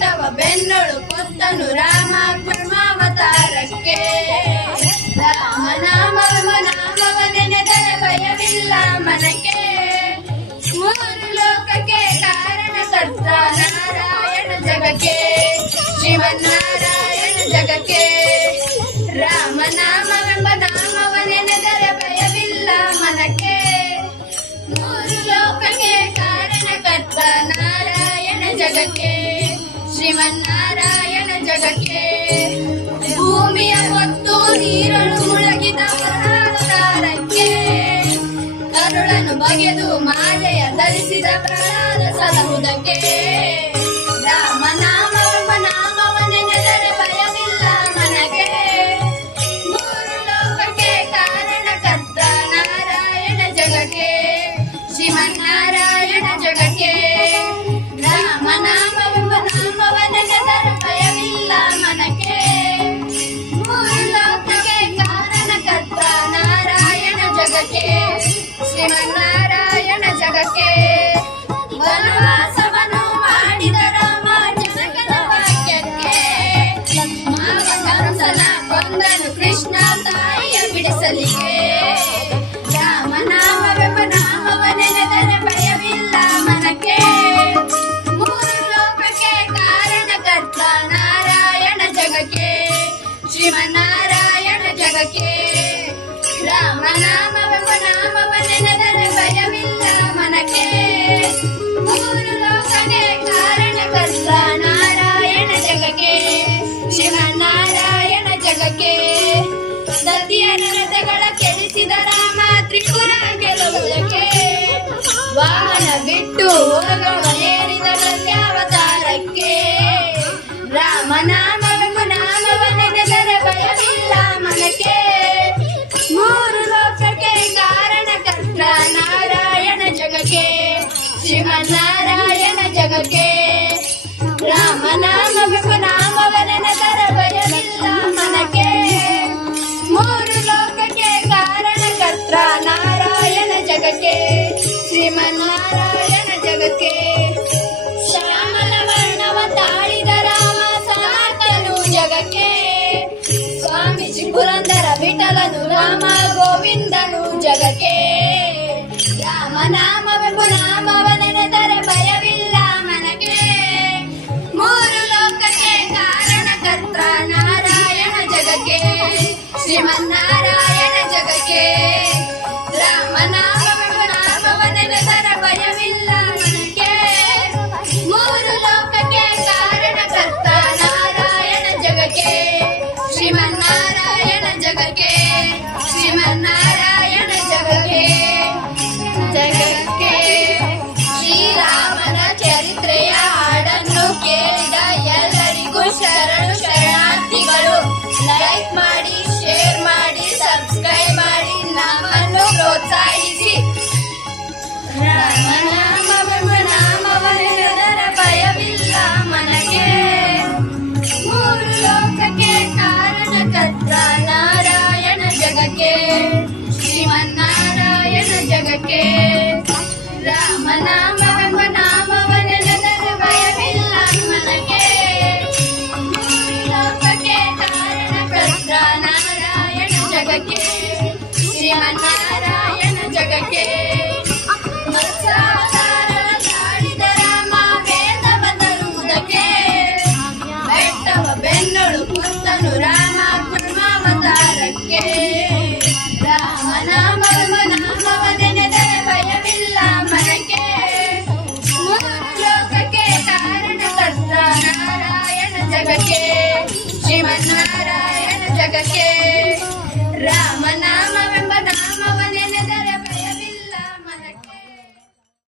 ಬೆಟ್ಟವ ಬೆನ್ನೊಳು ಕೊತ್ತನು ರಾಮ ಕುರ್ಮಾವತಾರಕ್ಕೆ ಶ್ರೀಮನ್ನಾರಾಯಣ ಜಗಕ್ಕೆ. ಭೂಮಿಯ ಹೊತ್ತು ನೀರಳು ಮುಳಗಿದ ಮಹಾವತಾರಕ್ಕೆ ಕರುಳನ್ನು ಬಗೆದು ಮಾಲೆಯ ಧರಿಸಿದ ಪ್ರಹ್ಲಾದ ಸಲಹುದಕ್ಕೆ ಜಗಕ್ಕೆ ಶ್ರೀಮನ್ನಾರಾಯಣ ಜಗಕ್ಕೆ. ವನವಾಸವನ್ನು ಮಾಡಿದ ಕೃಷ್ಣ. Tuh. ಜಗಕ್ಕೆ ಶ್ಯಾಮಲ ವರ್ಣವ ತಾಳಿದ ರಾಮ ಸನಾತನು ಜಗಕ್ಕೆ. ಸ್ವಾಮೀಜಿ ಪುರಂದರ ವಿಠಲನು ರಾಮ ಗೋವಿಂದನು ಜಗಕ್ಕೆ. ರಾಮನಾಮವೇ ಪುನಾಮವ ನೆನೆದರೆ ಭಯವಿಲ್ಲ ಮನಕ್ಕೆ. ಮೂರು ಲೋಕಕ್ಕೆ ಕಾರಣಕರ್ತ ನಾರಾಯಣ ಜಗಕ್ಕೆ. ಶ್ರೀಮನ್ನಾರಾಯಣ ಜಗಕ್ಕೆ ಶ್ರೀಮನ್ನಾರಾಯಣ ಜಗಕ್ಕೆ. ಬೆನ್ನೊಳು ಕುತ್ತನು ರಾಮ ಕುರ್ಮಾವತಾರಕ್ಕೆ ಜಗಕ್ಕೆ ಶ್ರೀಮನ್ನಾರಾಯಣ ಜಗಕ್ಕೆ. ರಾಮನಾ